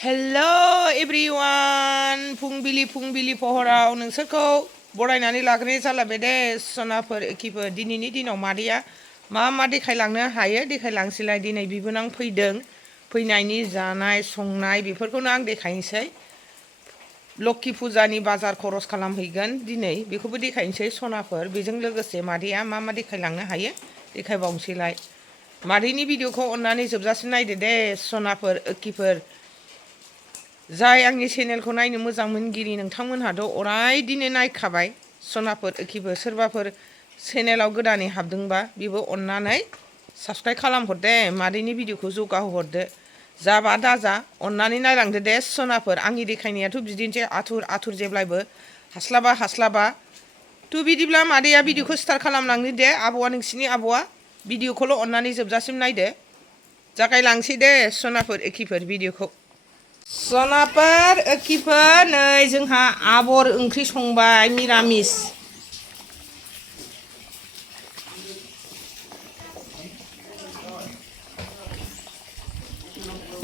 Hello everyone फुंबिलि पहराव नोंसोरखौ बरायनानै लाग्रोनाय जालायबाय दे सनाफोर एखिफोर दिनैनि दिनाव मादैया मा देखायलांनो हायो देखायलांसैलाय दिनै बिबोनां फैदों फैनायनि जानाय संनाय बेफोरखौनो आं देखायनोसै लक्की फुजानि बाजार खरस खालामहैगोन दिनै बेखौबो देखायनोसै सनाफोर बेजों लोगोसे मादैया मा देखायलांनो हायो देखायबावनोसैलाय मादैनि भिडिअखौ अन्नानै जोबजासिम नायदो दे सनाफोर एखिफोर जाय आंनि चेनेलखौ नायनो मोजां मोनगिरि नोंथांमोनहाथ' अराय दिनै नायखाबाय सनाफोर एखिफोर सोरबाफोर चेनेलाव गोदानै हाबदोंबा बेबो अन्नानै साबस्क्राइब खालामहरदे मादैनि भिडिअखौ जौगाहोहरदो जाबा दाजा अन्नानै नायलांदो दे सनाफोर आंनि देखायनायाथ' बिदिनोसै आथुर जेब्लायबो हास्लाबा थ' बिदिब्ला मादैया भिडिअखौ स्टार्ट खालामलांनो दे आबौआ नोंसिनि आबौआ भिडिअखौल' अन्नानै जोबजासिम नायदो जागायलांसै दे सनाफोर एखिफोर भिडिअखौ सनाफोर एखिफोर नै जोंहा आबर ओंख्रि संबाय मिरामिस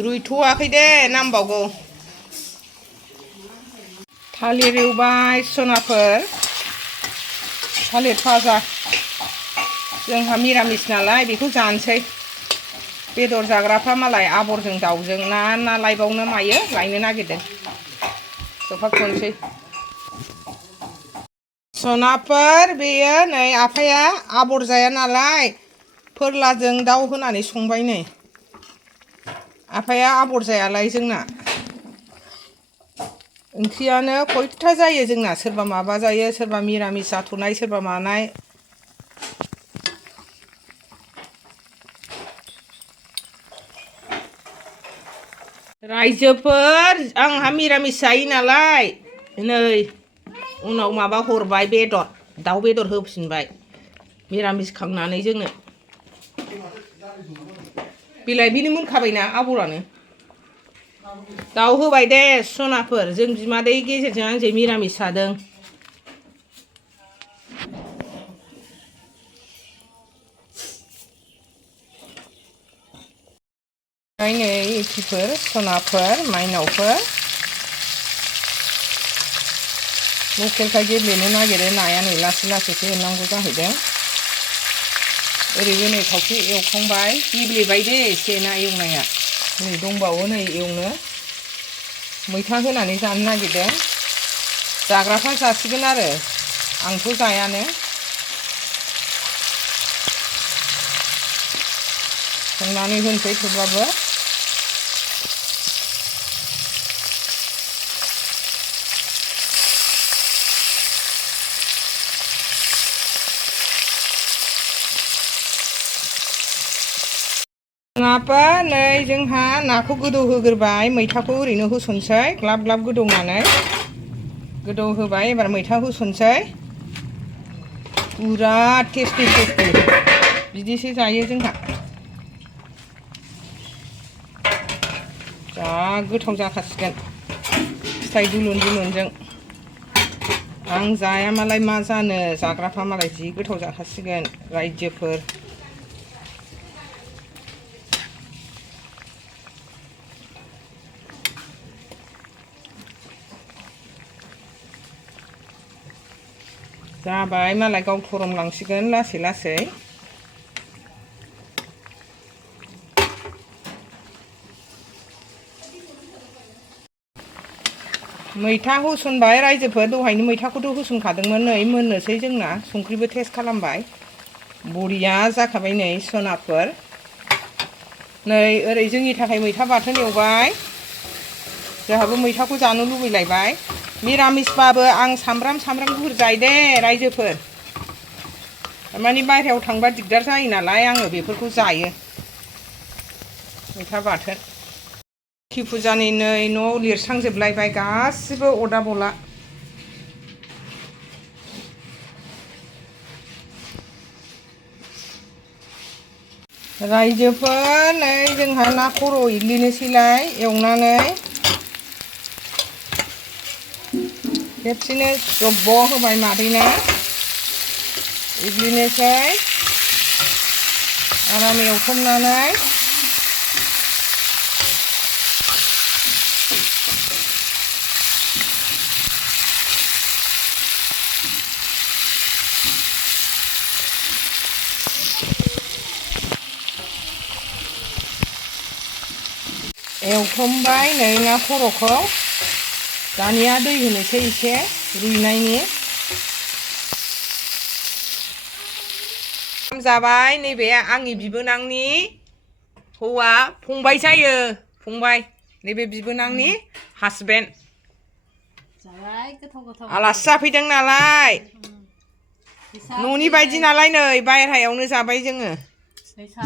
रुइथ'वाखै दे नांबावगौ थालिर एवबाय सनाफोर थालिर फाजा जोंहा मिरामिस नालाय बेखौ जानोसै बेदर जाग्राफ्रा मालाय आबरजों दाउजों ना लायबावनो मायो लायनो नागिरदों खोबहाबथ'नोसै सनाफोर बेयो नै आफाया आबर जाया नालाय फोरलाजों दाउ होनानै संबाय नै आफाया आबर जायालाय जोंना ओंख्रियानो खयथा जायो जोंना सोरबा माबा जायो सोरबा मिरामिस जाथ'नाय सोरबा मानाय रायजोफोर आंहा मिरामिस जायो नालाय नै उनाव माबा हरबाय बेदर दाउ बेदर होफिनबाय मिरामिस खांनानै जोंनो बिलाइ बिनो मोनखाबायना आबरानो दाउ होबाय दे सनाफोर जों बिमादै गेजेरजों आंजों मिरामिस जादों नै एखिफोर सनाफोर माइनावफोर लकेलखाय गेब्लेनो नागिरो नाया नै लासैसो एवनांगौ जाहैदों ओरैबो नै खावसे एवखांबाय गेब्लेबाय दे एसे ना एवनाया नै दंबावो नै एवनो मैथा होनानै जानो नागिरदों जाग्राफ्रा जासिगोन आरो आंथ' जायानो संनानै होनसै थेवब्लाबो नापा नै जोंहा नाखौ गोदौ होग्रोबाय मैथाखौ ओरैनो होसनसै ग्लाब ग्लाब गोदौनानै गोदौ होबाय एबार मैथा होसनसै बिराद टेस्टि बिदिसो जायो जोंहा जा गोथाव जाखासिगोन फिथाइ दुलुनजों आं जाया मालाय मा जानो जाग्राफ्रा मालाय जि गोथाव जाखासिगोन रायजोफोर जाबाय मालाय गाव थरमलांसिगोन लासै मैथा होसनबाय रायजोफोर दहायनो मैथाखौथ' होसनखादोंमोन नै मोननोसै जोंना संख्रिबो टेस्ट खालामबाय बरिया जाखाबाय नै सनाफोर नै ओरै जोंनि थाखाय मैथा बाथोन एवबाय जोंहाबो मैथाखौ जानो लुबैलायबाय मिरामिसबाबो आं सामब्राम गुफुर जायो दे रायजोफोर थारमाने बाहेरायाव थांबा दिगदार जायो नालाय आङो बेफोरखौ जायो मैथा बाथोन लक्की फुजानि नै न'आव लिरस्रांजोबलायबाय गासिबो अरदाबला रायजोफोर नै जोंहा ना खर' एग्लिनोसैलाय एवनानै खेबसेनो जब्ब' होबाय मादैना एग्लिनोसै आराम एवथमनानै एवथ्रमबाय नै ना खर'खौ दानिया दै होनोसै एसे रुइनायनि जाबाय नैबे आंनि बिबोनांनि हौवा फंबाय जायो फंबाय नैबे बिबोनांनि हासबेन्ड आलासि जाफैदों नालाय न'नि बायदि नालाय नै बायह्रायावनो जाबाय जोङो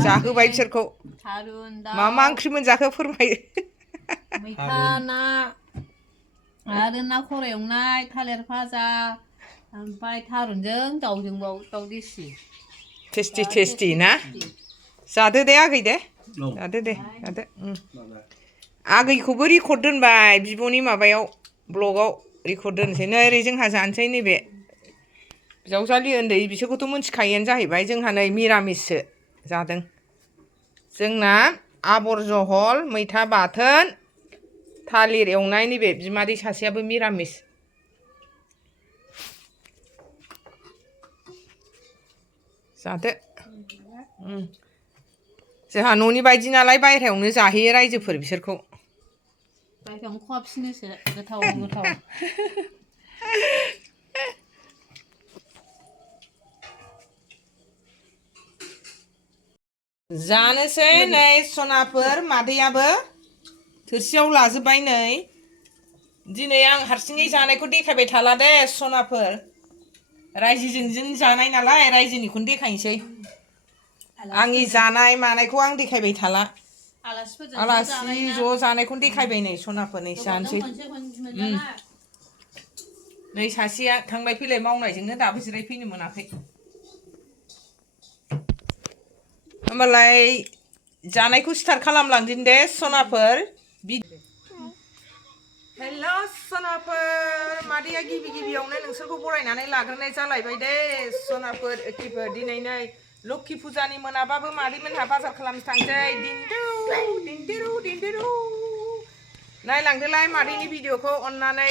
जाहोबाय बिसोरखौ मा मा ओंख्रि मोनजाखो फोरमायो मैथा ना आरो ना खर' एवनाय थालिर भाजा ओमफ्राय थारुनजों दाउजों दाउ देसि टेस्टि टेस्टि ना जादो दे आगै दे जादो दे जादो आगैखौबो रेकर्ड दोनबाय बिब'नि माबायाव ब्लगाव रेकर्ड दोनसै नै ओरै जोंहा जानोसै नैबे बिजावजालि उन्दै बिसोरखौथ' मिथिखायोआनो जाहैबाय जोंहा नै मिरामिससो जादों जोंना आबर जहल मैथा बाथोन थालिर एवनाय नैबे बिमादै सासेयाबो मिरामिस जादो जोंहा न'नि बायदि नालाय बायह्रायावनो जाहैयो रायजोफोर बिसोरखौ बायह्रायावनो खहाबसिनोसो गोथाव गोथाव जानोसै नै सनाफोर मादैयाबो थोरसियाव लाजोब्बाय नै दिनै आं हारसिङै जानायखौ देखायबाय थाला दे सनाफोर रायजोजों जों जानाय नालाय रायजोनिखौनो देखायनोसै आंनि जानाय मानायखौ आं देखायबाय थाला आलासि ज' जानायखौनो देखायबाय नै सनाफोर नै जानोसै नै सासेया थांलाय फैलाय मावनायजोंनो दाबो जिरायफैनो मोनाखै होमबालाय जानायखौ स्टार्ट खालामलांदिनि दे सनाफोर हेल' सनाफोर मादैया गिबि गिबियावनो नोंसोरखौ बरायनानै लाग्रोनाय जालायबाय दे सनाफोर एखेफोर दिनै नै लोखि फुजानि मोनाबाबो मादैमोनहा बाजार खालामनो थांसै दिन्दिरु नायलांदोलाय मादैनि भिडिअखौ अननानै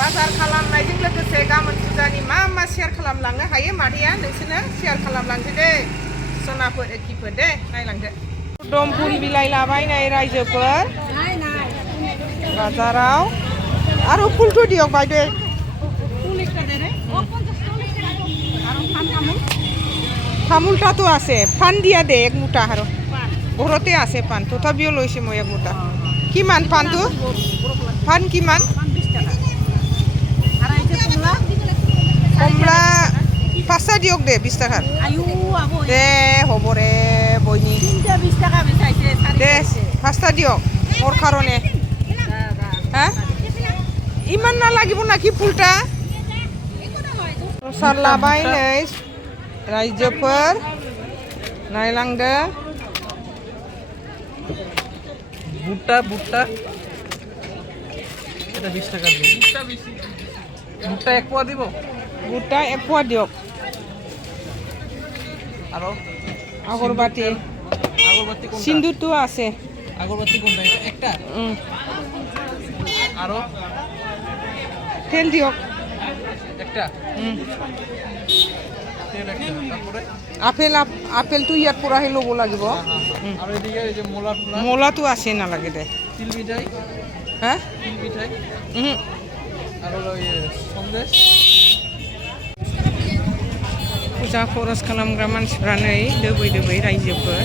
बाजार खालामनायजों लोगोसे गाबोन फुजानि मा मा शेयार खालामलांनो हायो मादैया नोंसोरनो शेयार खालामलांसै दे सनाफोर एखेफोर दे नायलांदो दमफुल बिलाइ लाबाय नै रायजोफोर बाजाराव आरो फुलটো दियक বাইদে তামোলটা তো আছে পান দিয়া দে এক মুঠা আৰু ঘৰতে আছে পান তথাপিও লৈছে মই এক মুঠা কিমান পানটো পান কিমান কমলা পাঁচটা দিয়ক দে 20 টাকাৰ দে হ'ব ৰে বইনি দে পাঁচটা দিয়ক মোৰ কাৰণে হা ইমান নালাগিব নাকি ফুলটা प्रसाद लाबाय नै रायजोफोर नायलांदो ভুট্টা এটা 20 টাকা দিন ভুট্টা এক পোয়া দিব ভুট্টা এক পোৱা দিয়ক আৰু আগৰবাতি কোনটা সিন্দুৰটো আছে আগরবাতি কোনটা এটা একটা আৰু তেল দিয়ক একটা তেল একটা তারপরে আপেলটো ইয়াত পৰাহে ল'ব লাগিব আৰু এদিকে এই যে মলাটো আছে নালাগে দে তিল মিঠাই হা তিল মিঠাই আৰু সন্দেশ फुजा खरस खालामग्रा मानसिफ्रा नै दोबै रायजोफोर